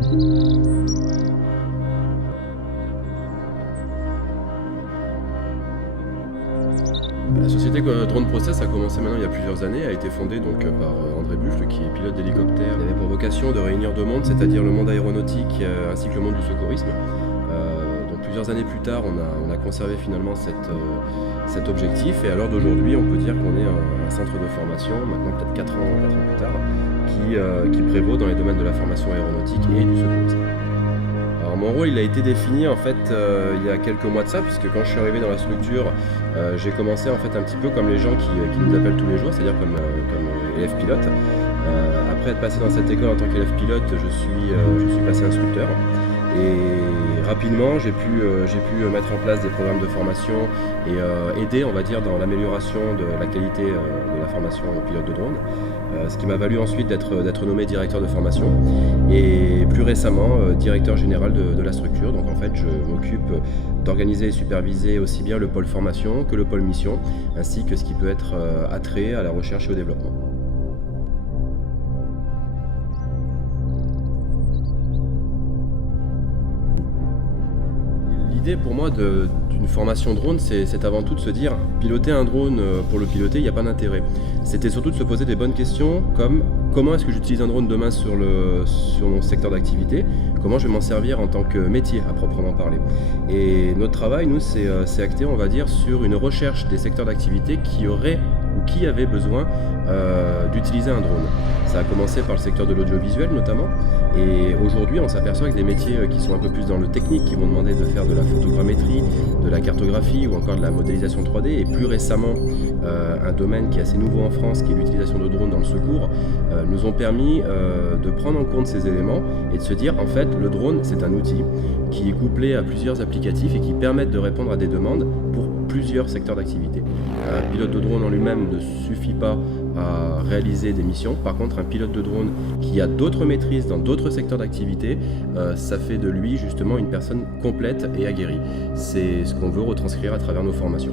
La société Drone Process a commencé maintenant il y a plusieurs années, a été fondée donc par André Buffle qui est pilote d'hélicoptère. Il avait pour vocation de réunir deux mondes, c'est-à-dire le monde aéronautique ainsi que le monde du secourisme. Donc plusieurs années plus tard, on a conservé finalement cet objectif, et à l'heure d'aujourd'hui, on peut dire qu'on est un centre de formation, maintenant peut-être 4 ans plus tard, qui prévaut dans les domaines de la formation aéronautique et du secourisme. Alors mon rôle il a été défini en fait il y a quelques mois de ça, puisque quand je suis arrivé dans la structure, j'ai commencé en fait un petit peu comme les gens qui nous appellent tous les jours, c'est-à-dire comme élève pilote. Après être passé dans cette école en tant qu'élève pilote, je suis passé instructeur. Et rapidement, j'ai pu mettre en place des programmes de formation et aider, on va dire, dans l'amélioration de la qualité de la formation au pilote de drone. Ce qui m'a valu ensuite d'être nommé directeur de formation et plus récemment directeur général de la structure. Donc en fait, je m'occupe d'organiser et superviser aussi bien le pôle formation que le pôle mission, ainsi que ce qui peut être attrait à la recherche et au développement. L'idée pour moi d'une formation drone, c'est avant tout de se dire, piloter un drone pour le piloter, il n'y a pas d'intérêt. C'était surtout de se poser des bonnes questions comme comment est-ce que j'utilise un drone demain sur mon secteur d'activité, comment je vais m'en servir en tant que métier à proprement parler. Et notre travail, nous, c'est acté, on va dire, sur une recherche des secteurs d'activité qui auraient ou qui avaient besoin d'utiliser un drone. Ça a commencé par le secteur de l'audiovisuel notamment, et aujourd'hui on s'aperçoit que des métiers qui sont un peu plus dans le technique, qui vont demander de faire de la photogrammétrie, de la cartographie ou encore de la modélisation 3D, et plus récemment un domaine qui est assez nouveau en France, qui est l'utilisation de drones dans le secours, nous ont permis de prendre en compte ces éléments et de se dire en fait le drone c'est un outil qui est couplé à plusieurs applicatifs et qui permettent de répondre à des demandes pour plusieurs secteurs d'activité. Un pilote de drone en lui-même ne suffit pas à réaliser des missions. Par contre, un pilote de drone qui a d'autres maîtrises dans d'autres secteurs d'activité, ça fait de lui justement une personne complète et aguerrie. C'est ce qu'on veut retranscrire à travers nos formations.